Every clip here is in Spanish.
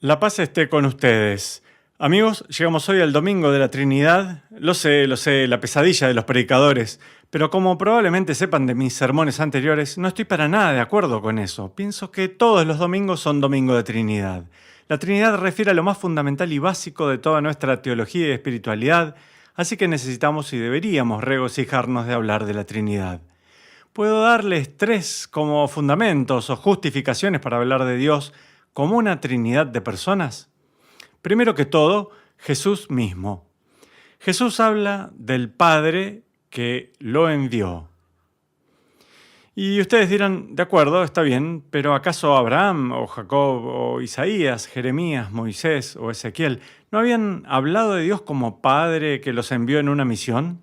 La paz esté con ustedes. Amigos, llegamos hoy al Domingo de la Trinidad. Lo sé, la pesadilla de los predicadores. Pero como probablemente sepan de mis sermones anteriores, no estoy para nada de acuerdo con eso. Pienso que todos los domingos son Domingo de Trinidad. La Trinidad refiere a lo más fundamental y básico de toda nuestra teología y espiritualidad, así que necesitamos y deberíamos regocijarnos de hablar de la Trinidad. Puedo darles tres como fundamentos o justificaciones para hablar de Dios como una trinidad de personas. Primero que todo, Jesús mismo. Jesús habla del Padre que lo envió. Y ustedes dirán, de acuerdo, está bien, pero ¿acaso Abraham o Jacob o Isaías, Jeremías, Moisés o Ezequiel no habían hablado de Dios como Padre que los envió en una misión?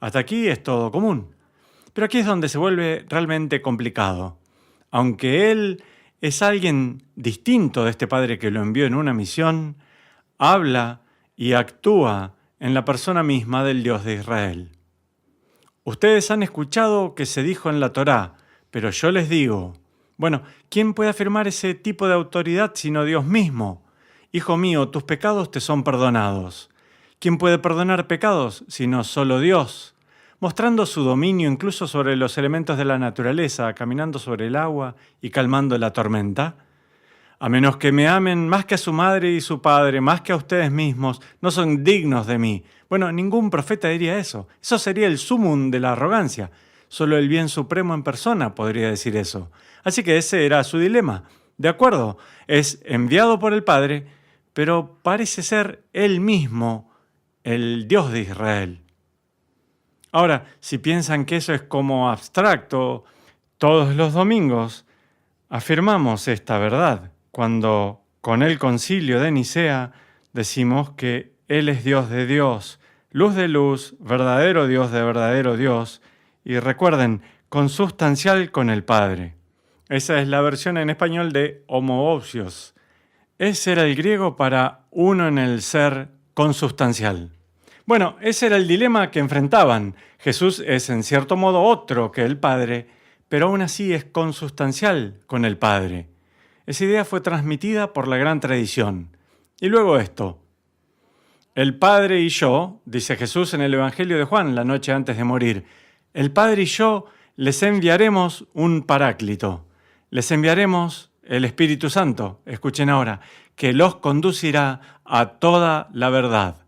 Hasta aquí es todo común. Pero aquí es donde se vuelve realmente complicado. Aunque Él es alguien distinto de este Padre que lo envió en una misión, habla y actúa en la persona misma del Dios de Israel. Ustedes han escuchado que se dijo en la Torá, pero yo les digo, bueno, ¿quién puede afirmar ese tipo de autoridad sino Dios mismo? Hijo mío, tus pecados te son perdonados. ¿Quién puede perdonar pecados sino solo Dios? Mostrando su dominio incluso sobre los elementos de la naturaleza, caminando sobre el agua y calmando la tormenta. A menos que me amen más que a su madre y su padre, más que a ustedes mismos, no son dignos de mí. Bueno, ningún profeta diría eso. Eso sería el sumum de la arrogancia. Solo el bien supremo en persona podría decir eso. Así que ese era su dilema. De acuerdo, es enviado por el Padre, pero parece ser él mismo el Dios de Israel. Ahora, si piensan que eso es como abstracto, todos los domingos afirmamos esta verdad cuando con el concilio de Nicea decimos que Él es Dios de Dios, luz de luz, verdadero Dios de verdadero Dios, y recuerden, consustancial con el Padre. Esa es la versión en español de homoousios. Ese era el griego para uno en el ser consustancial. Bueno, ese era el dilema que enfrentaban. Jesús es en cierto modo otro que el Padre, pero aún así es consustancial con el Padre. Esa idea fue transmitida por la gran tradición. Y luego esto. El Padre y yo, dice Jesús en el Evangelio de Juan la noche antes de morir, el Padre y yo les enviaremos un paráclito. Les enviaremos el Espíritu Santo, escuchen ahora, que los conducirá a toda la verdad,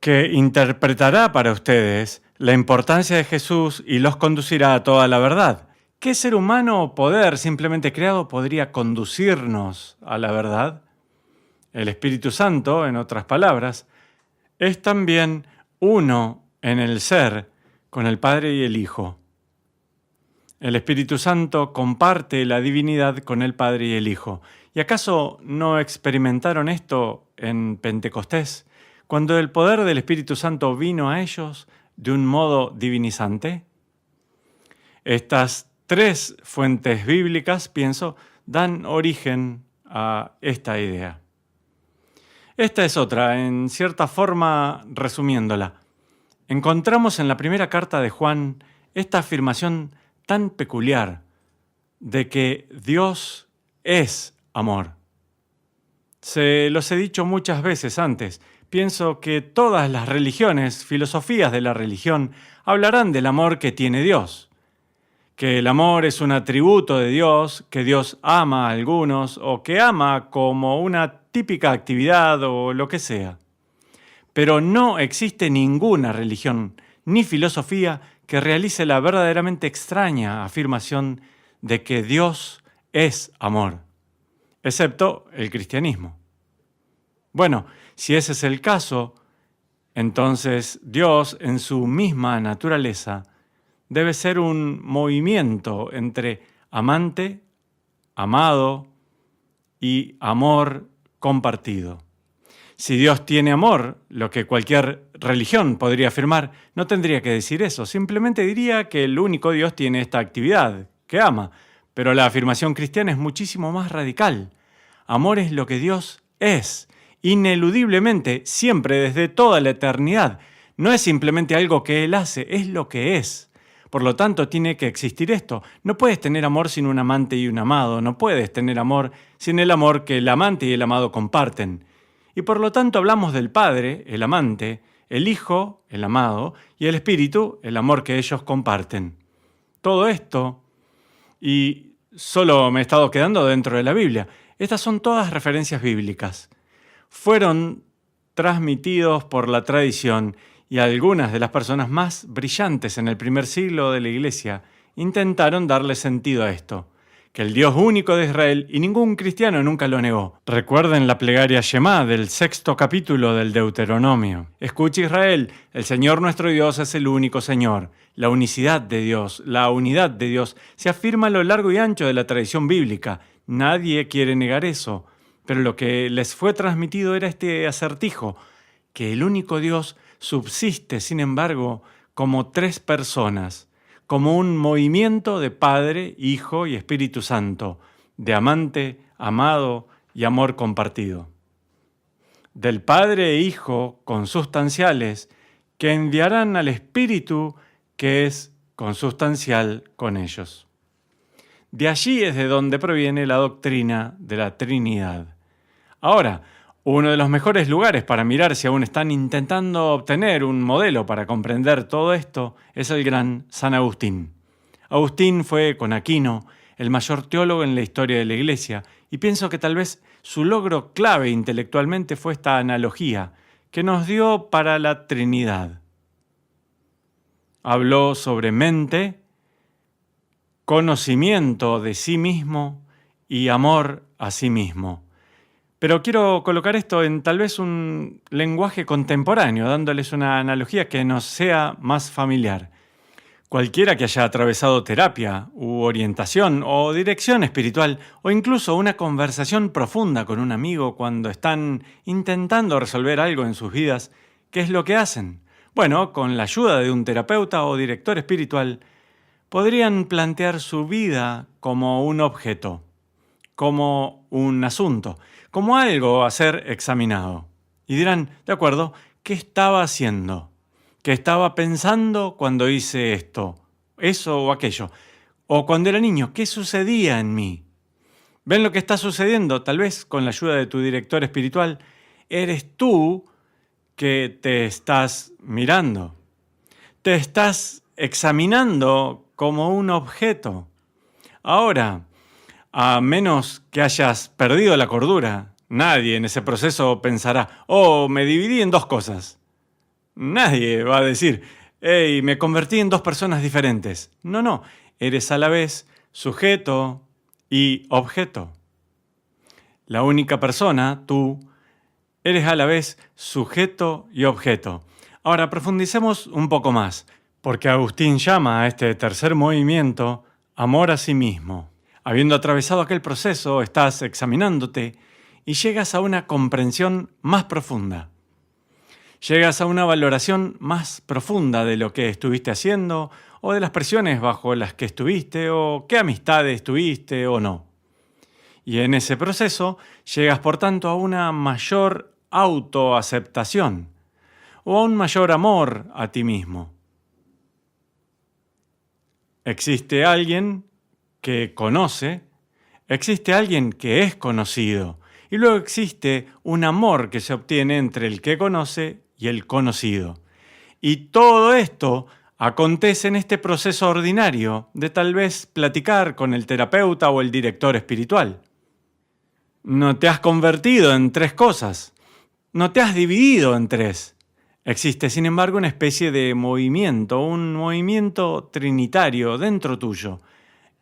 que interpretará para ustedes la importancia de Jesús y los conducirá a toda la verdad. ¿Qué ser humano o poder simplemente creado podría conducirnos a la verdad? El Espíritu Santo, en otras palabras, es también uno en el ser con el Padre y el Hijo. El Espíritu Santo comparte la divinidad con el Padre y el Hijo. ¿Y acaso no experimentaron esto en Pentecostés, cuando el poder del Espíritu Santo vino a ellos de un modo divinizante? Estas tres fuentes bíblicas, pienso, dan origen a esta idea. Esta es otra, en cierta forma resumiéndola. Encontramos en la primera carta de Juan esta afirmación tan peculiar de que Dios es amor. Se los he dicho muchas veces antes. Pienso que todas las religiones, filosofías de la religión, hablarán del amor que tiene Dios. Que el amor es un atributo de Dios, que Dios ama a algunos o que ama como una típica actividad o lo que sea. Pero no existe ninguna religión ni filosofía que realice la verdaderamente extraña afirmación de que Dios es amor, excepto el cristianismo. Bueno, si ese es el caso, entonces Dios en su misma naturaleza debe ser un movimiento entre amante, amado y amor compartido. Si Dios tiene amor, lo que cualquier religión podría afirmar, no tendría que decir eso. Simplemente diría que el único Dios tiene esta actividad, que ama. Pero la afirmación cristiana es muchísimo más radical. Amor es lo que Dios es, ineludiblemente, siempre, desde toda la eternidad. No es simplemente algo que Él hace, es lo que es. Por lo tanto, tiene que existir esto. No puedes tener amor sin un amante y un amado. No puedes tener amor sin el amor que el amante y el amado comparten. Y por lo tanto hablamos del Padre, el amante, el Hijo, el amado, y el Espíritu, el amor que ellos comparten. Todo esto, y solo me he estado quedando dentro de la Biblia, estas son todas referencias bíblicas. Fueron transmitidos por la tradición y algunas de las personas más brillantes en el primer siglo de la Iglesia intentaron darle sentido a esto, que el Dios único de Israel, y ningún cristiano nunca lo negó. Recuerden la plegaria Shemá del 6º capítulo del Deuteronomio. Escucha Israel, el Señor nuestro Dios es el único Señor. La unicidad de Dios, la unidad de Dios, se afirma a lo largo y ancho de la tradición bíblica. Nadie quiere negar eso, pero lo que les fue transmitido era este acertijo, que el único Dios subsiste, sin embargo, como tres personas, como un movimiento de Padre, Hijo y Espíritu Santo, de amante, amado y amor compartido. Del Padre e Hijo consustanciales que enviarán al Espíritu que es consustancial con ellos. De allí es de donde proviene la doctrina de la Trinidad. Ahora, uno de los mejores lugares para mirar si aún están intentando obtener un modelo para comprender todo esto es el gran San Agustín. Agustín fue, con Aquino, el mayor teólogo en la historia de la Iglesia, y pienso que tal vez su logro clave intelectualmente fue esta analogía que nos dio para la Trinidad. Habló sobre mente, conocimiento de sí mismo y amor a sí mismo. Pero quiero colocar esto en tal vez un lenguaje contemporáneo, dándoles una analogía que nos sea más familiar. Cualquiera que haya atravesado terapia u orientación o dirección espiritual o incluso una conversación profunda con un amigo cuando están intentando resolver algo en sus vidas, ¿qué es lo que hacen? Bueno, con la ayuda de un terapeuta o director espiritual, podrían plantear su vida como un objeto, como un asunto, como algo a ser examinado. Y dirán, de acuerdo, ¿qué estaba haciendo? ¿Qué estaba pensando cuando hice esto, eso o aquello? O cuando era niño, ¿qué sucedía en mí? ¿Ven lo que está sucediendo? Tal vez con la ayuda de tu director espiritual, eres tú que te estás mirando. Te estás examinando como un objeto. Ahora, a menos que hayas perdido la cordura, nadie en ese proceso pensará, oh, me dividí en dos cosas. Nadie va a decir, hey, me convertí en dos personas diferentes. No, eres a la vez sujeto y objeto. La única persona, tú, eres a la vez sujeto y objeto. Ahora profundicemos un poco más, porque Agustín llama a este tercer movimiento amor a sí mismo. Habiendo atravesado aquel proceso, estás examinándote y llegas a una comprensión más profunda. Llegas a una valoración más profunda de lo que estuviste haciendo o de las presiones bajo las que estuviste o qué amistades tuviste o no. Y en ese proceso llegas, por tanto, a una mayor autoaceptación o a un mayor amor a ti mismo. Existe alguien que conoce, existe alguien que es conocido, y luego existe un amor que se obtiene entre el que conoce y el conocido. Y todo esto acontece en este proceso ordinario de tal vez platicar con el terapeuta o el director espiritual. No te has convertido en tres cosas, no te has dividido en tres. Existe, sin embargo, una especie de movimiento, un movimiento trinitario dentro tuyo.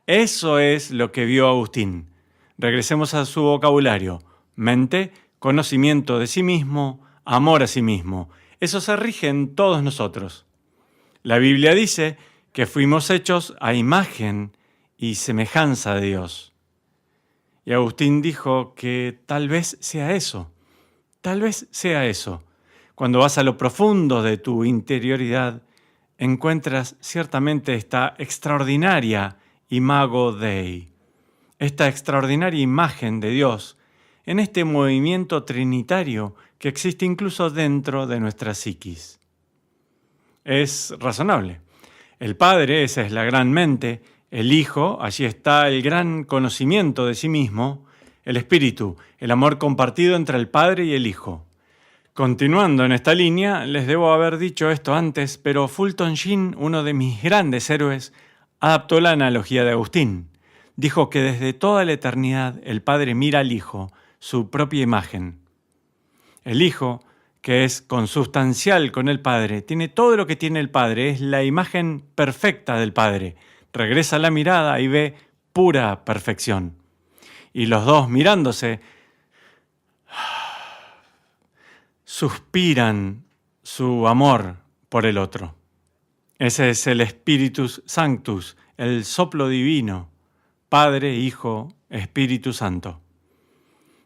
Eso es lo que vio Agustín. Regresemos a su vocabulario. Mente, conocimiento de sí mismo, amor a sí mismo. Eso se rige en todos nosotros. La Biblia dice que fuimos hechos a imagen y semejanza de Dios. Y Agustín dijo que tal vez sea eso. Tal vez sea eso. Cuando vas a lo profundo de tu interioridad, encuentras ciertamente esta extraordinaria imago Dei, esta extraordinaria imagen de Dios en este movimiento trinitario que existe incluso dentro de nuestra psiquis. Es razonable. El Padre, esa es la gran mente, el Hijo, allí está el gran conocimiento de sí mismo, el Espíritu, el amor compartido entre el Padre y el Hijo. Continuando en esta línea, les debo haber dicho esto antes, pero Fulton Sheen, uno de mis grandes héroes, adaptó la analogía de Agustín. Dijo que desde toda la eternidad el Padre mira al Hijo, su propia imagen. El Hijo, que es consustancial con el Padre, tiene todo lo que tiene el Padre, es la imagen perfecta del Padre. Regresa la mirada y ve pura perfección. Y los dos mirándose, suspiran su amor por el otro. Ese es el Spiritus Sanctus, el soplo divino, Padre, Hijo, Espíritu Santo.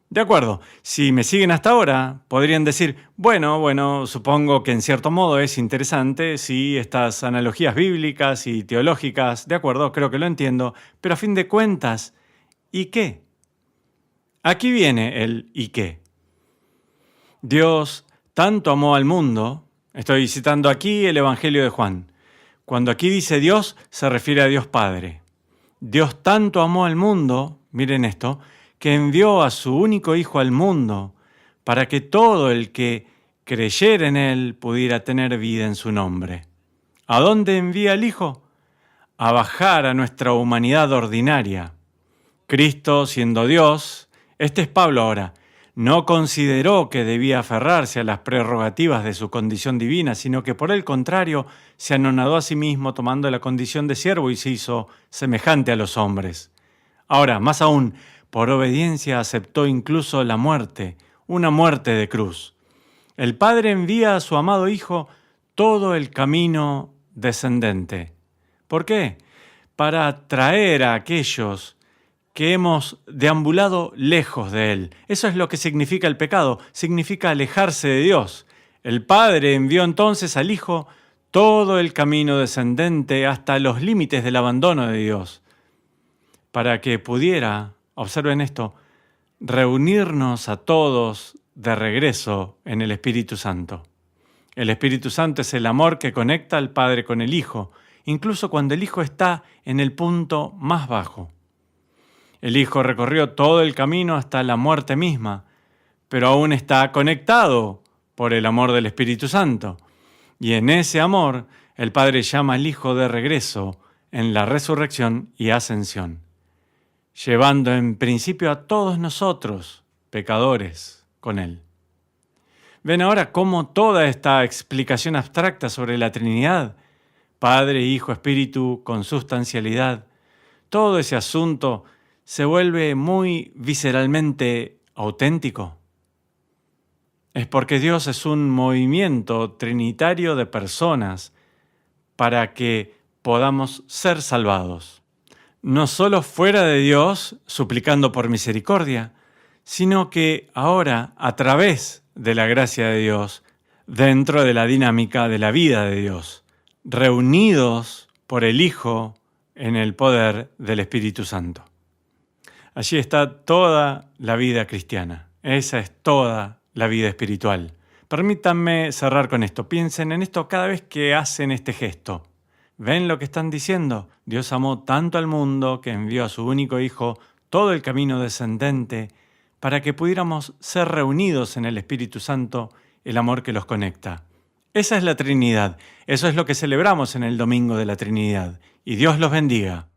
De acuerdo, si me siguen hasta ahora, podrían decir, bueno, supongo que en cierto modo es interesante, sí, estas analogías bíblicas y teológicas, de acuerdo, creo que lo entiendo, pero a fin de cuentas, ¿y qué? Aquí viene el ¿y qué? Dios tanto amó al mundo, estoy citando aquí el Evangelio de Juan. Cuando aquí dice Dios, se refiere a Dios Padre. Dios tanto amó al mundo, miren esto, que envió a su único Hijo al mundo, para que todo el que creyera en Él pudiera tener vida en su nombre. ¿A dónde envía el Hijo? A bajar a nuestra humanidad ordinaria. Cristo, siendo Dios, este es Pablo ahora, no consideró que debía aferrarse a las prerrogativas de su condición divina, sino que por el contrario se anonadó a sí mismo tomando la condición de siervo y se hizo semejante a los hombres. Ahora, más aún, por obediencia aceptó incluso la muerte, una muerte de cruz. El Padre envía a su amado Hijo todo el camino descendente. ¿Por qué? Para atraer a aquellos que hemos deambulado lejos de Él. Eso es lo que significa el pecado, significa alejarse de Dios. El Padre envió entonces al Hijo todo el camino descendente hasta los límites del abandono de Dios, para que pudiera, observen esto, reunirnos a todos de regreso en el Espíritu Santo. El Espíritu Santo es el amor que conecta al Padre con el Hijo, incluso cuando el Hijo está en el punto más bajo. El Hijo recorrió todo el camino hasta la muerte misma, pero aún está conectado por el amor del Espíritu Santo. Y en ese amor, el Padre llama al Hijo de regreso en la resurrección y ascensión, llevando en principio a todos nosotros, pecadores, con Él. ¿Ven ahora cómo toda esta explicación abstracta sobre la Trinidad, Padre, Hijo, Espíritu, consustancialidad, todo ese asunto se vuelve muy visceralmente auténtico? Es porque Dios es un movimiento trinitario de personas para que podamos ser salvados. No solo fuera de Dios, suplicando por misericordia, sino que ahora, a través de la gracia de Dios, dentro de la dinámica de la vida de Dios, reunidos por el Hijo en el poder del Espíritu Santo. Allí está toda la vida cristiana. Esa es toda la vida espiritual. Permítanme cerrar con esto. Piensen en esto cada vez que hacen este gesto. ¿Ven lo que están diciendo? Dios amó tanto al mundo que envió a su único Hijo todo el camino descendente para que pudiéramos ser reunidos en el Espíritu Santo, el amor que los conecta. Esa es la Trinidad. Eso es lo que celebramos en el Domingo de la Trinidad. Y Dios los bendiga.